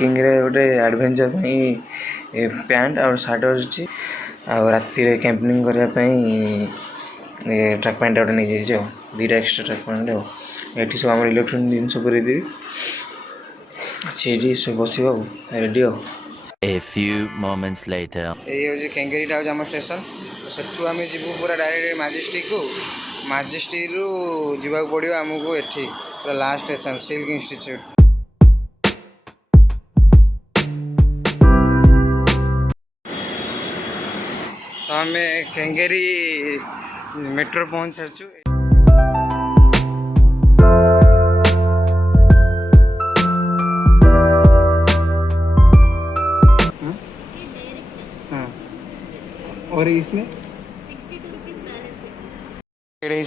Trekking रे गोटे adventure pant और शर्ट अच्छी राति कैंपिंग करने ट्रैक पैंट गोटे नहीं जाइए दीटा एक्सट्रा ट्रैक पैंट ये सब आम इलेक्ट्रोनिक जिन पूरी सब बस रेडी हो। A few moments later. ये केंगेरी टाउन आम स्टेशन सेठू आम जीवु पूरा डायरेक्ट मैजेस्टिक रु जीवा पड़ो आमको एठी पूरा लास्ट स्टेशन सिल्क इंस्टीट्यूट। तो आम केंगेरी मेट्रो पहुँच सारी। और इसमें 62 रुपीस बैलेंस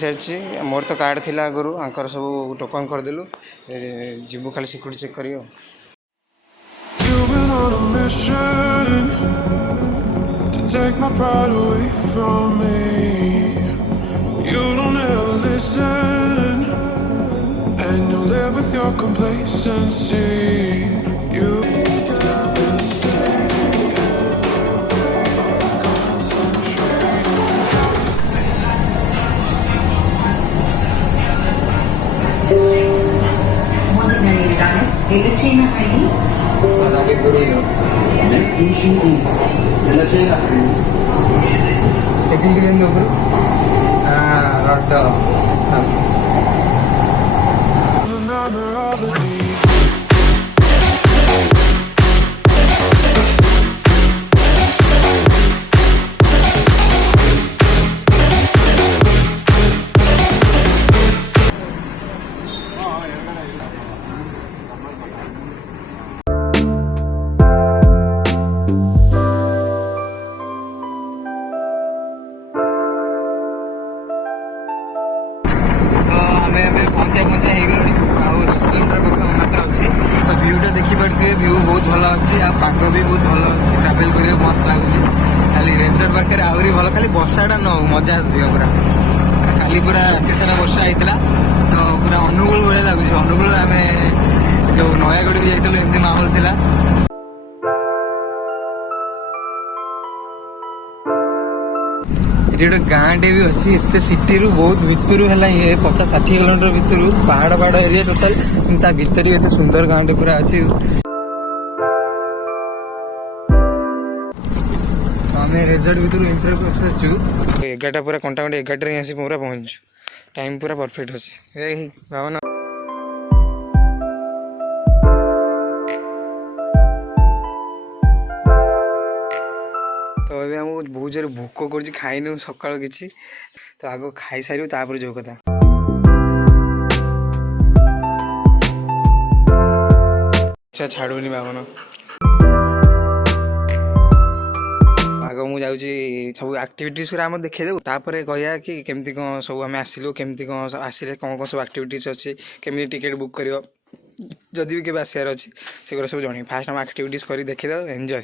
है सारी मोर तो कार्ड थिला आगु आंकर सब टोकन करदेलु जीवु खाली सिक्योरिटी चेक करियो। Take my pride away from me. You don't ever listen, and you live with your complacency. You view बहुत भल अच्छी पाग भी बहुत भल अच्छी ट्रावेल कर मस्त लगुच खाली रिसोर्ट पाखे आहरी भल खाली वर्षाटा न हो मजा आस पूरा खाली पूरा राति सारा वर्षा होता तो पूरा अनुगुल भाई लगुच अनुगुल आम जो नयागढ़ भी जाइलु एमती माहौल था। ये गोटे गाँटे भी अच्छी एत सिटी रू बहुत भितर है ये 50-60 किलोमीटर भितर पहाड़ पहाड़ एरिया टोटाल भितर भी एत सुंदर गाँटे पूरा अच्छी। आम रिजल्ट भर इंटरव्यू कर 11टा पूरा कंटा 11 आसी पूरा पहुँचु टाइम पूरा परफेक्ट अच्छे भावना। तो अभी आमको बहुत जोर भोक कर खाइनु सकाल किसी तो आग खाई सारू तापर जो कथा अच्छा छाड़ूनी भावना आग मुझे सब एक्टिविटीज पूरा आम देखा देव तापर कह कि केमती कौन सब आम आसिलु केमती कौन आसिले कौन कौन सब एक्टिविटीज अच्छी केमी टिकेट बुक कर जदि भी केवे आसार अच्छी से सब जन फास्ट आम एक्टिविटीज कर देखीद एंजॉय।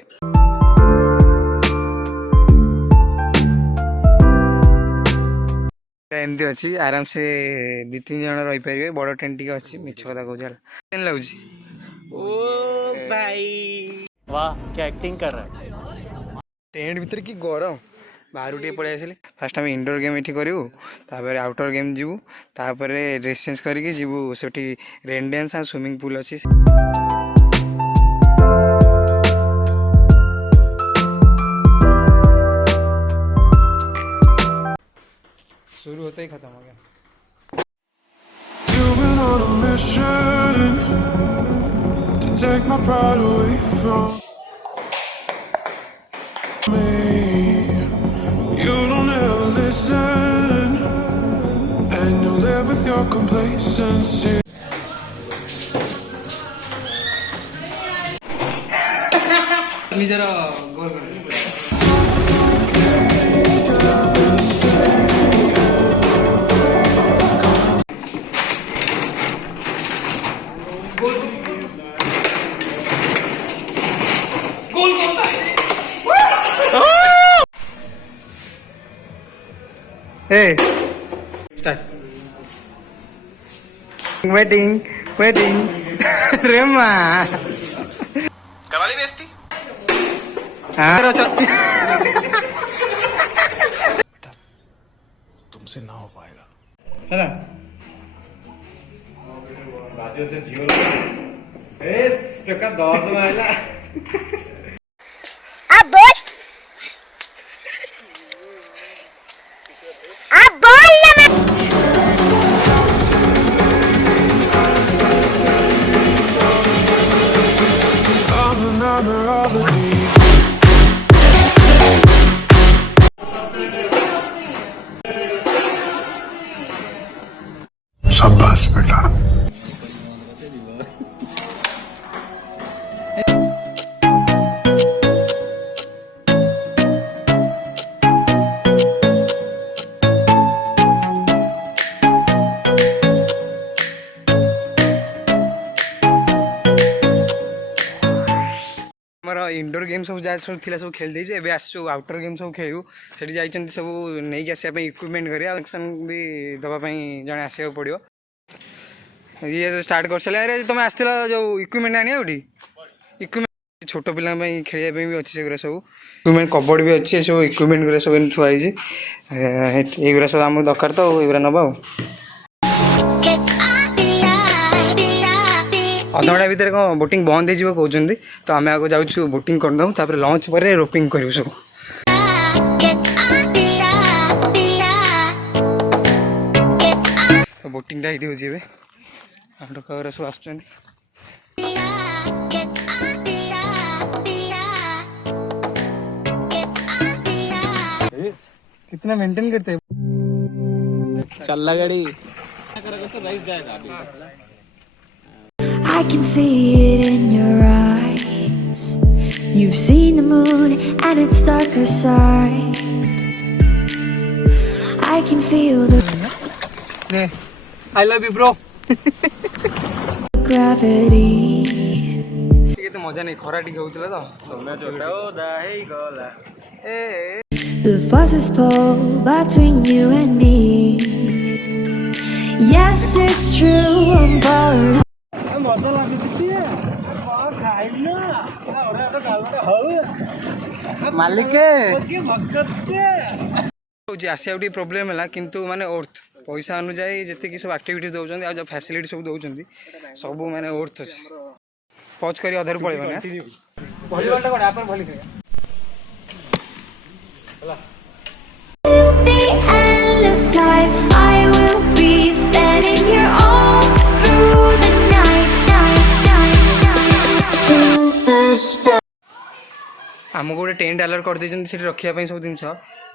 एमती अच्छी आराम से 2-3 जन रही पारे बड़ टेंट टी अच्छी मिछ कथा कहूँ लगुच ओ भाई वाह क्या एक्टिंग कर रहा है। टेंट भीतर कि गरम बाहर टे पड़े आसिले फास्ट आम इंडोर गेम ये करूँ तापर आउटडोर गेम जीवु तापर ड्रेस चेंज करके जीवु से रेन डांस और स्विमिंग पूल अच्छी शुरू होता ही खत्म हो गया। You've been on a mission to take my pride away from me. You don't ever listen, and you live with your complacency. निजर गोल कर Hey, start. Waiting. Rema. तुमसे ना हो पाएगा। ହେଲା I'm a member of the deep. शाबाश बेटा। ଆମର ଇନଡୋର ଗେମ୍ ସବୁ ଯାହା ସବୁ ଥିଲା ସବୁ ଖେଳି ଦେଇଛୁ। ଏବେ ଆସିଛୁ ଆଉଟଡୋର ଗେମ୍ ସବୁ ଖେଳିବୁ। ସେଠି ଯାଇଛନ୍ତି ସବୁ ନେଇକି ଆସିବା ପାଇଁ ଇକ୍ୱିପମେଣ୍ଟ କରିବା ଆକ୍ସନ୍ ବି ଦେବା ପାଇଁ ଜଣେ ଆସିବାକୁ ପଡ଼ିବ। ଇଏ ଷ୍ଟାର୍ଟ କରିସାରିଲା। ଆରେ ତୁମେ ଆସିଥିଲ ଯେଉଁ ଇକ୍ୱିପମେଣ୍ଟ ଆଣିବା ଏଠି ଇକ୍ୱିପମେଣ୍ଟ ଛୋଟ ପିଲାଙ୍କ ପାଇଁ ଖେଳିବା ପାଇଁ ବି ଅଛି। ସେଗୁଡ଼ା ସବୁ ଇକ୍ୱିପମେଣ୍ଟ କବୋର୍ଡ଼ ବି ଅଛି। ଏସବୁ ଇକ୍ୱିପମେଣ୍ଟ ଗୁଡ଼ା ସବୁ ଏମିତି ଥୁଆ ହେଇଛି। ଏଇଗୁଡ଼ା ସବୁ ଆମକୁ ଦରକାର ତ ଏଇଗୁଡ଼ା ନେବା ଆଉ। ଅଧଘଣ୍ଟା ଭିତରେ କ'ଣ ବୋଟିଂ ବନ୍ଦ ହେଇଯିବ କହୁଛନ୍ତି। ତ ଆମେ ଆଗ ଯାଉଛୁ ବୋଟିଂ କରିଦେବୁ। ତାପରେ ଲଞ୍ଚ ପରେ ରୋପିଂ କରିବୁ ସବୁ। ବୋଟିଂଟା ଏଇଠି ହେଉଛି ଏବେ। ଆମ ଟୋକାଗୁରା ସବୁ ଆସୁଛନ୍ତି। कितना मेंटेन करते हैं चल्ला गाड़ी। I can see it in your eyes. You've seen the moon and its darker side. I can feel the I love you bro। gravity. ଟିକେ ତ ମଜା ନାହିଁ। ଖରା ଟିକେ ହଉଥିଲା ତ The forces pull between you and me. Yes, it's true, I'm falling. मालिक आसिया गोटे प्रोब्लेम है किंतु माने अर्थ पैसा अनुजाई जी सब आक्टिविटीज दौरान आ फैसिलिटी सब दौरान सब माने अर्थ अच्छे पच कर अधर पड़े Till the end of time, I will be standing here all through the night. Till the stars. आमको गोटे टेंट अलर्ट कर देते रखापी सब जिन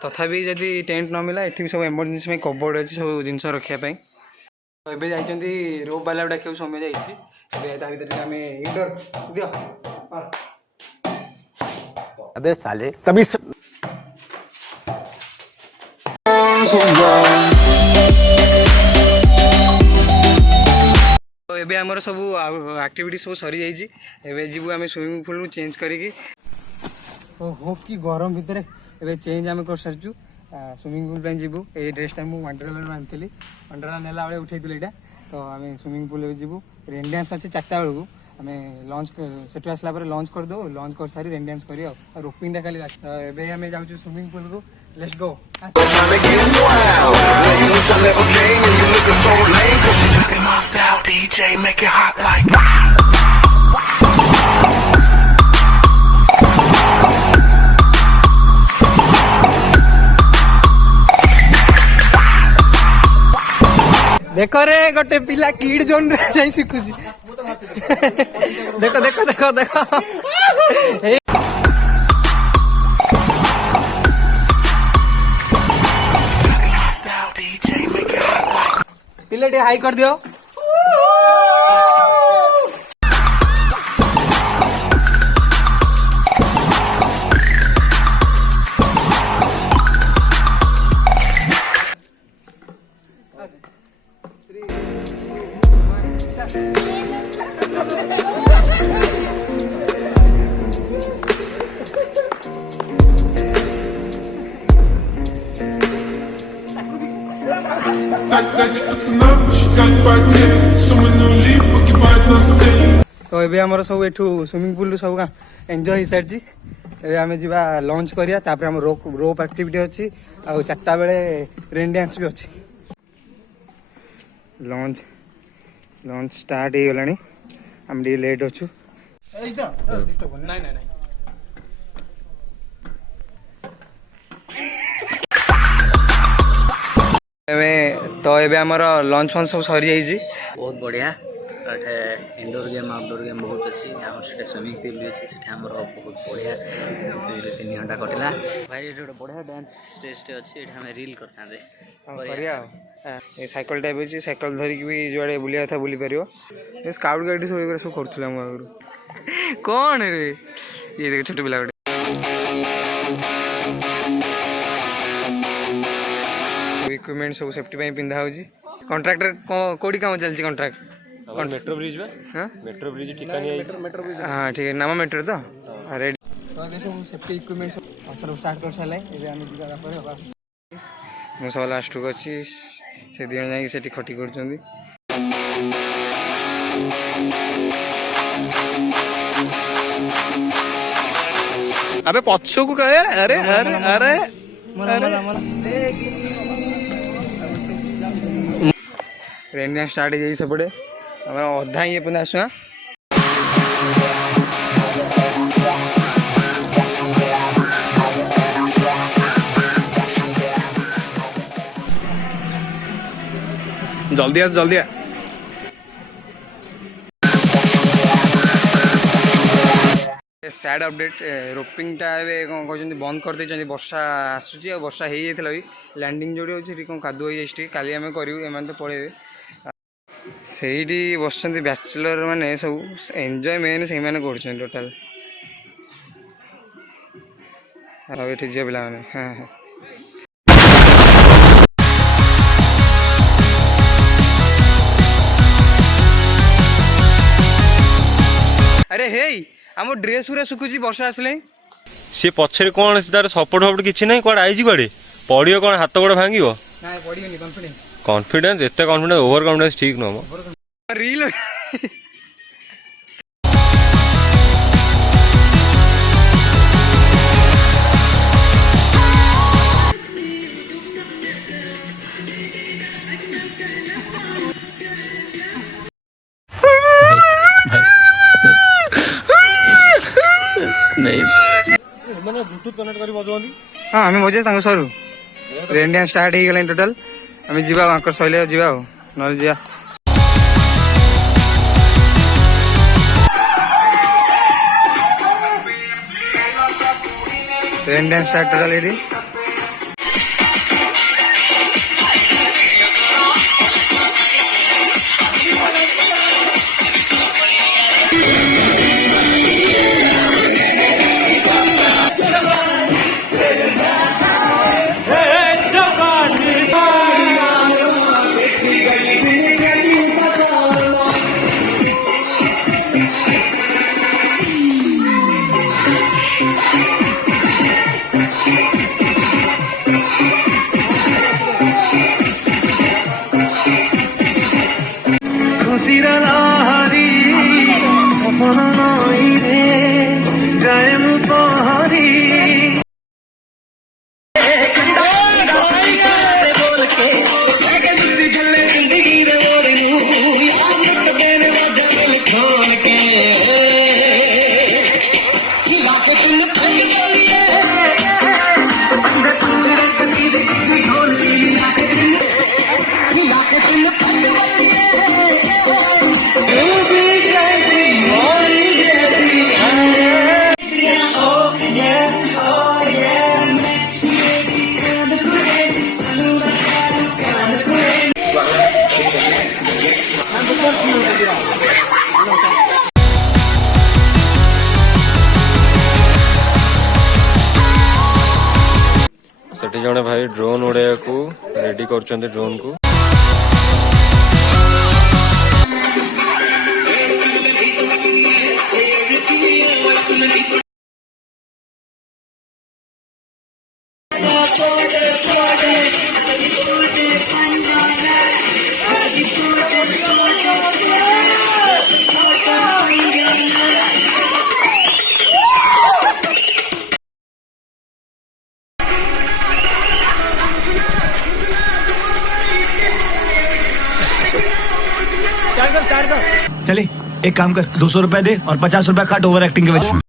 तथापि जदि टेंट न मिला ये सब एमरजेंसी कबोर्ड अच्छी सब जिन रखापी। एवं जाइए रोप बाला डाक समय जाइए आम इंडोर दियो अबे साले तभी तो एबे हमर सब एक्टिविटी सब सरी जाइए। एबे जीवु आम स्विमिंग पूल चेंज करिकी हो कि गरम भितर एबे चेंज आम कर सारचु। स्विमिंग पूल पे जीवु ए ड्रेसटा मुझे वंडरलैंड आनी वंडरलैंड नेला बेले उठे यहाँ तो आम स्विमिंग पूल जीवु। रेन डांस अच्छे 4टा बेलू आम लंच से आसला लंच करदे लंच कर सारी रेन डांस कर रोपिंगटा खाली एबे आम जाऊँ स्विमिंग पूल को लेट्स गो। देख रे गोटे पिला किड जोन रे जाई सिखुची देखो देखो देखो देखो पिले टे हाई कर दियो। तो ये आमर सब एठू स्विमिंग पूल सब एंजॉय हो सारी ए आम जा लंच करिया तापर हम रोप एक्टिविटी अच्छी आ 4टा बेले रेन डांस भी अच्छी लंच लंच स्टार्ट हो गलानी आम टे लेट अच्छु तो ये आमर लंच फंच सब सरी जाइए बहुत बढ़िया एठे इंडोर गेम आउटडोर गेम बहुत अच्छी आम से स्विमिंग पूल भी अच्छी से बहुत बढ़िया 3 घंटा कटिला भाई ये गोटे बढ़िया डांस स्टेज अच्छी ये आम रील कर साइकिल टाइप अच्छी साइकिल धरिकी भी जुआड़े बुलिया था बुली पार स्काउट गाड़ी सब करूँ आगु कौन रे ये देख छोट पिला इक्विपमेंट सब सेफ्टी पिंधा हो कंट्राक्टर कौटी काम चलती कंट्राक्ट मेट्रो ब्रिज हाँ मेट्रो ब्रिज ठिका मेट्रो ब्रिज हाँ ठीक है नामा मेट्रो तो रेडी तो सेफ्टी इक्विपमेंट सब स्टार्ट कर सारे मुझे सब लास्ट को अच्छी से दिन जाकि खटी कर अबे पछो को कहे अरे अरे अरे रेन डांस स्टार्ट हो सेपटे अधा ही पे आसुआ जल्दी आस जल्दी आ सैड अपडेट रोपिंगटा कौन कहते बंद कर दे वर्षा आसूसी आ वर्षा हो जाता भी लैंडिंग जोड़ी अच्छी कौन कादुआ हो काली आम करूँ एम तो पड़े से बस बैचलर मैंने सब एंजॉय मेन से कर टोटाल ये झील पिला मैंने हाँ हाँ अरे हे आम ड्रेस पूरा सुखुची वर्षा आसले सी पछरे कौन तार सपोर्ट फपोर्ट किसी ना कौन आई कड़े पड़ो कौन हाथ गोड़ भांग कॉन्फिडेंस एत कॉन्फिडेंस ओवर कॉन्फिडेंस ठीक नुह रील मैंने ब्लूटूथ कनेक्ट कर बजाऊंगी हाँ आम बजे सरू रेन डांस स्टार्ट हो गला टोटाल आम जा सैले जा ना जा रेन डांस स्टार्ट टोटाल ये सेठी जने भाई ड्रोन उड़ाया को रेडी कर ड्रोन को चले एक काम कर 200 रुपए दे और 50 रुपए काट ओवर एक्टिंग के वजह